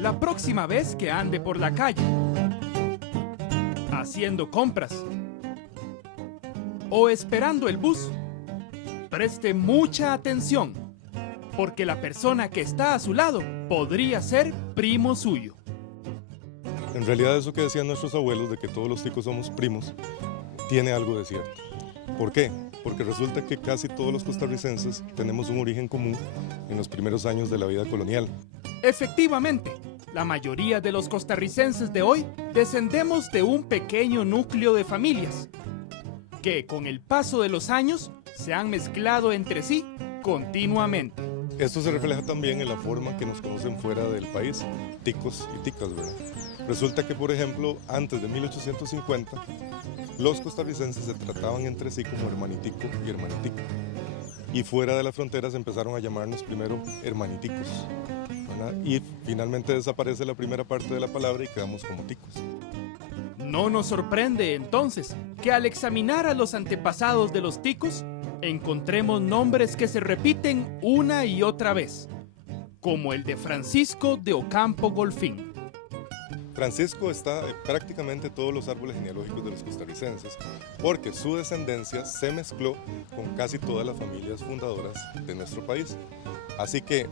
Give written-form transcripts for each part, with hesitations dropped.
la próxima vez que ande por la calle, haciendo compras o esperando el bus, preste mucha atención, porque la persona que está a su lado podría ser primo suyo. En realidad eso que decían nuestros abuelos de que todos los ticos somos primos, tiene algo de cierto. ¿Por qué? Porque resulta que casi todos los costarricenses tenemos un origen común en los primeros años de la vida colonial. Efectivamente, la mayoría de los costarricenses de hoy descendemos de un pequeño núcleo de familias que con el paso de los años se han mezclado entre sí continuamente. Esto se refleja también en la forma que nos conocen fuera del país, ticos y ticas, ¿verdad? Resulta que, por ejemplo, antes de 1850, los costarricenses se trataban entre sí como hermanitico y hermanitico. Y fuera de las fronteras empezaron a llamarnos primero hermaniticos, ¿verdad? Y finalmente desaparece la primera parte de la palabra y quedamos como ticos. No nos sorprende entonces que al examinar a los antepasados de los ticos, encontremos nombres que se repiten una y otra vez, como el de Francisco de Ocampo Golfín. Francisco está en prácticamente todos los árboles genealógicos de los costarricenses, porque su descendencia se mezcló con casi todas las familias fundadoras de nuestro país. Así que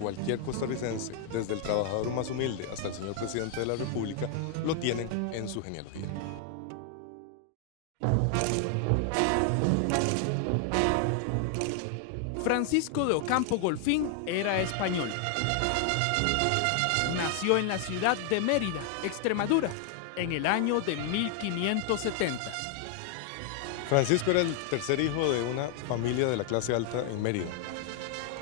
cualquier costarricense, desde el trabajador más humilde hasta el señor presidente de la República, lo tienen en su genealogía. Francisco de Ocampo Golfín era español. Nació en la ciudad de Mérida, Extremadura, en el año de 1570. Francisco era el tercer hijo de una familia de la clase alta en Mérida.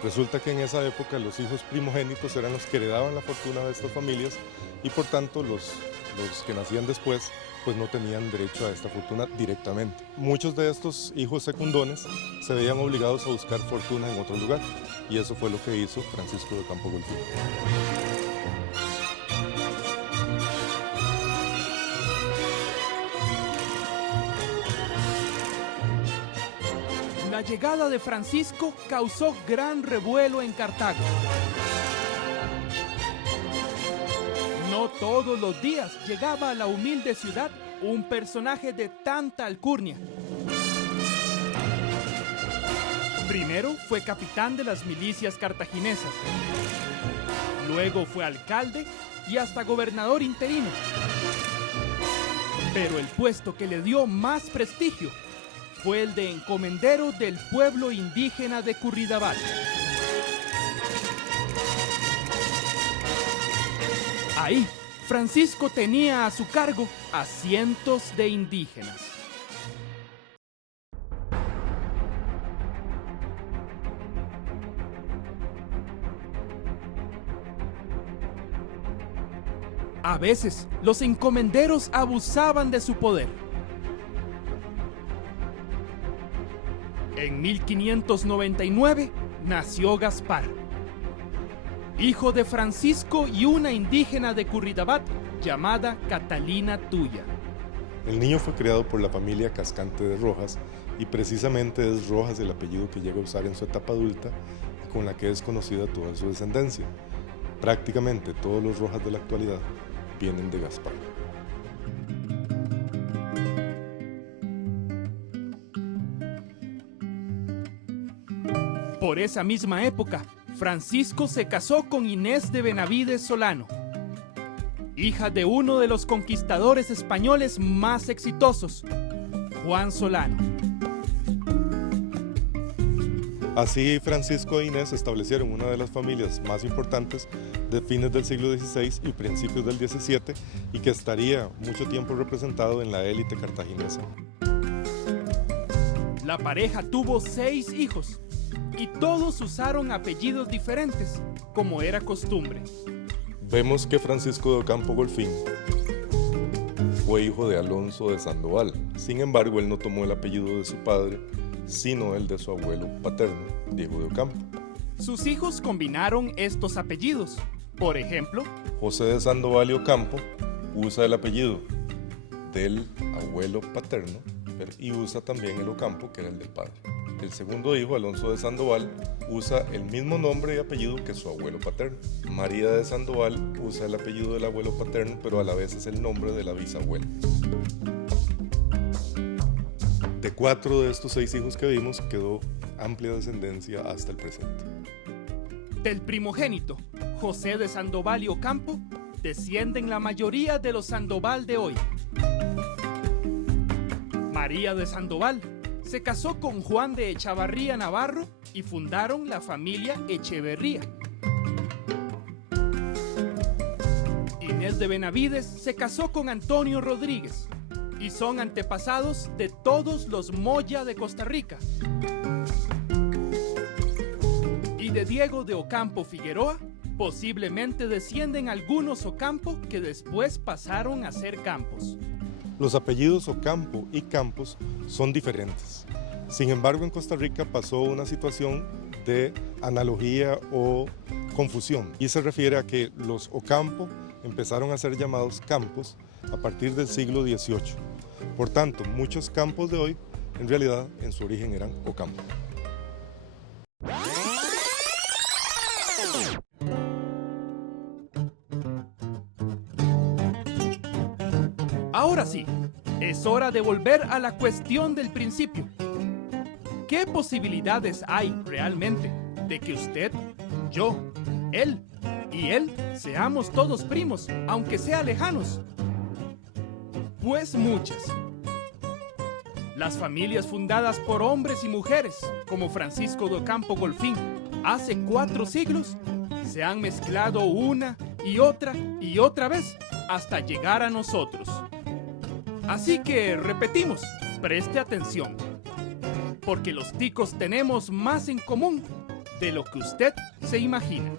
Resulta que en esa época los hijos primogénitos eran los que heredaban la fortuna de estas familias y por tanto los que nacían después pues no tenían derecho a esta fortuna directamente. Muchos de estos hijos secundones se veían obligados a buscar fortuna en otro lugar y eso fue lo que hizo Francisco de Ocampo Golfín. La llegada de Francisco causó gran revuelo en Cartago. No todos los días llegaba a la humilde ciudad un personaje de tanta alcurnia. Primero fue capitán de las milicias cartaginesas, luego fue alcalde y hasta gobernador interino. Pero el puesto que le dio más prestigio fue el de encomendero del pueblo indígena de Curridabat. Ahí, Francisco tenía a su cargo a cientos de indígenas. A veces, los encomenderos abusaban de su poder. En 1599 nació Gaspar, hijo de Francisco y una indígena de Curridabat llamada Catalina Tuya. El niño fue criado por la familia Cascante de Rojas y precisamente es Rojas el apellido que llega a usar en su etapa adulta y con la que es conocida toda su descendencia. Prácticamente todos los Rojas de la actualidad vienen de Gaspar. Por esa misma época, Francisco se casó con Inés de Benavides Solano, hija de uno de los conquistadores españoles más exitosos, Juan Solano. Así Francisco e Inés establecieron una de las familias más importantes de fines del siglo XVI y principios del XVII y que estaría mucho tiempo representado en la élite cartaginesa. La pareja tuvo 6 hijos y todos usaron apellidos diferentes, como era costumbre. Vemos que Francisco de Ocampo Golfín fue hijo de Alonso de Sandoval. Sin embargo, él no tomó el apellido de su padre, sino el de su abuelo paterno, Diego de Ocampo. Sus hijos combinaron estos apellidos. Por ejemplo, José de Sandoval y Ocampo usa el apellido del abuelo paterno y usa también el Ocampo, que era el del padre. El segundo hijo, Alonso de Sandoval, usa el mismo nombre y apellido que su abuelo paterno. María de Sandoval usa el apellido del abuelo paterno, pero a la vez es el nombre de la bisabuela. De 4 de estos 6 hijos que vimos, quedó amplia descendencia hasta el presente. Del primogénito, José de Sandoval y Ocampo, descienden la mayoría de los Sandoval de hoy. María de Sandoval se casó con Juan de Echavarría Navarro y fundaron la familia Echeverría. Inés de Benavides se casó con Antonio Rodríguez y son antepasados de todos los Moya de Costa Rica. Y de Diego de Ocampo Figueroa, posiblemente descienden algunos Ocampo que después pasaron a ser Campos. Los apellidos Ocampo y Campos son diferentes. Sin embargo, en Costa Rica pasó una situación de analogía o confusión y se refiere a que los Ocampo empezaron a ser llamados Campos a partir del siglo XVIII. Por tanto, muchos Campos de hoy en realidad en su origen eran Ocampo. Ahora sí, es hora de volver a la cuestión del principio. ¿Qué posibilidades hay realmente de que usted, yo, él y él seamos todos primos, aunque sea lejanos? Pues muchas. Las familias fundadas por hombres y mujeres, como Francisco de Ocampo Golfín, hace 4 siglos, se han mezclado una y otra vez hasta llegar a nosotros. Así que repetimos, preste atención, porque los ticos tenemos más en común de lo que usted se imagina.